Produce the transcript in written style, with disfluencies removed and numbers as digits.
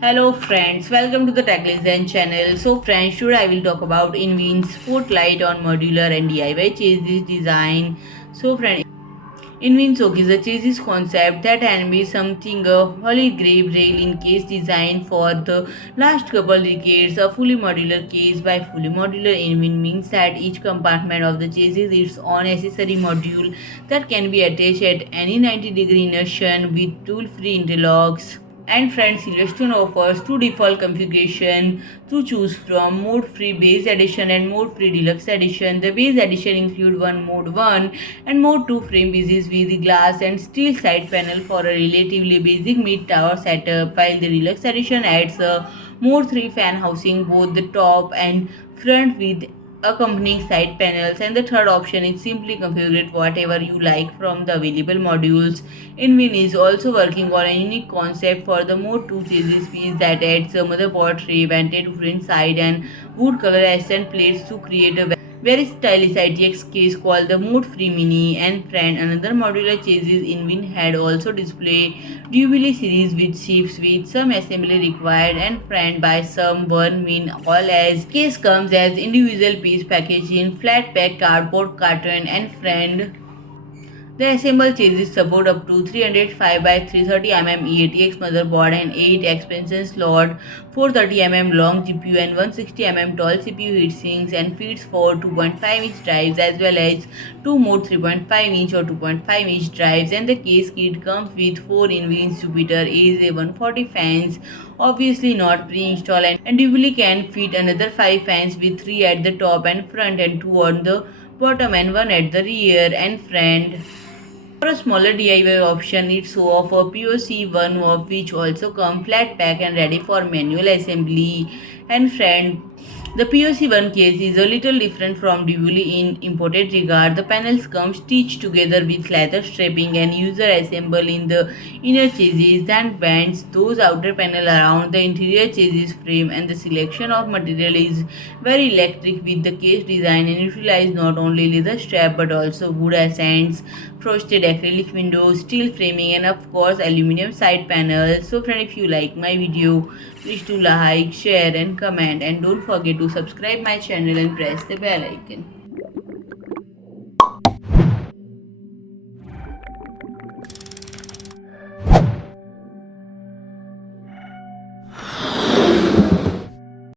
Hello friends, welcome to the TechListen channel. So friends, today I will talk about InWin's spotlight on modular and DIY chassis design. So friends, InWin showcases a chassis concept that can be something a holy grail rail in case designed for the last couple decades. A fully modular case. By fully modular, InWin means that each compartment of the chassis is its own accessory module that can be attached at any 90-degree inertia with tool-free interlocks. And friends, Celestone offers two default configuration to choose from: Mode Free Base Edition and Mode Free Deluxe Edition. The Base Edition includes one Mode 1 and Mode 2 frame pieces with glass and steel side panel for a relatively basic mid-tower setup, while the Deluxe Edition adds a Mode 3 fan housing both the top and front with accompanying side panels. And the third option is simply configure whatever you like from the available modules. InWin is also working on a unique concept for the Mode 2 chassis piece that adds a motherboard tray, vented wood inside, and wood color accent plates to create a very stylish ITX case called the Mode Free Mini. And friend, another modular chassis InWin had also display DUBILI series with ships with some assembly required. And friend, by some one mean all, as case comes as individual piece package in flat pack cardboard carton. And friend, the assembled chassis support up to 305 by 330 mm E-ATX motherboard and 8 expansion slot, 430 mm long GPU and 160 mm tall CPU heatsinks, and feeds for 2.5-inch drives as well as two more 3.5-inch or 2.5-inch drives. And the case kit comes with 4 InWin Jupiter AZ140 fans, obviously not pre-installed, and Jubilee can fit another 5 fans with 3 at the top and front and 2 on the bottom and 1 at the rear. And friend, for a smaller DIY option, it's of a POC One, of which also come flat pack and ready for manual assembly. And friend, the POC One case is a little different from DUBILI in important regard. The panels come stitched together with leather strapping and user assemble in the inner chassis, then bands those outer panel around the interior chassis frame. And the selection of material is very electric, with the case design and utilize not only leather strap but also wood accents, frosted acrylic windows, steel framing, and of course aluminium side panels. So friend, if you like my video, please do like, share and comment, and don't forget to subscribe my channel and press the bell icon.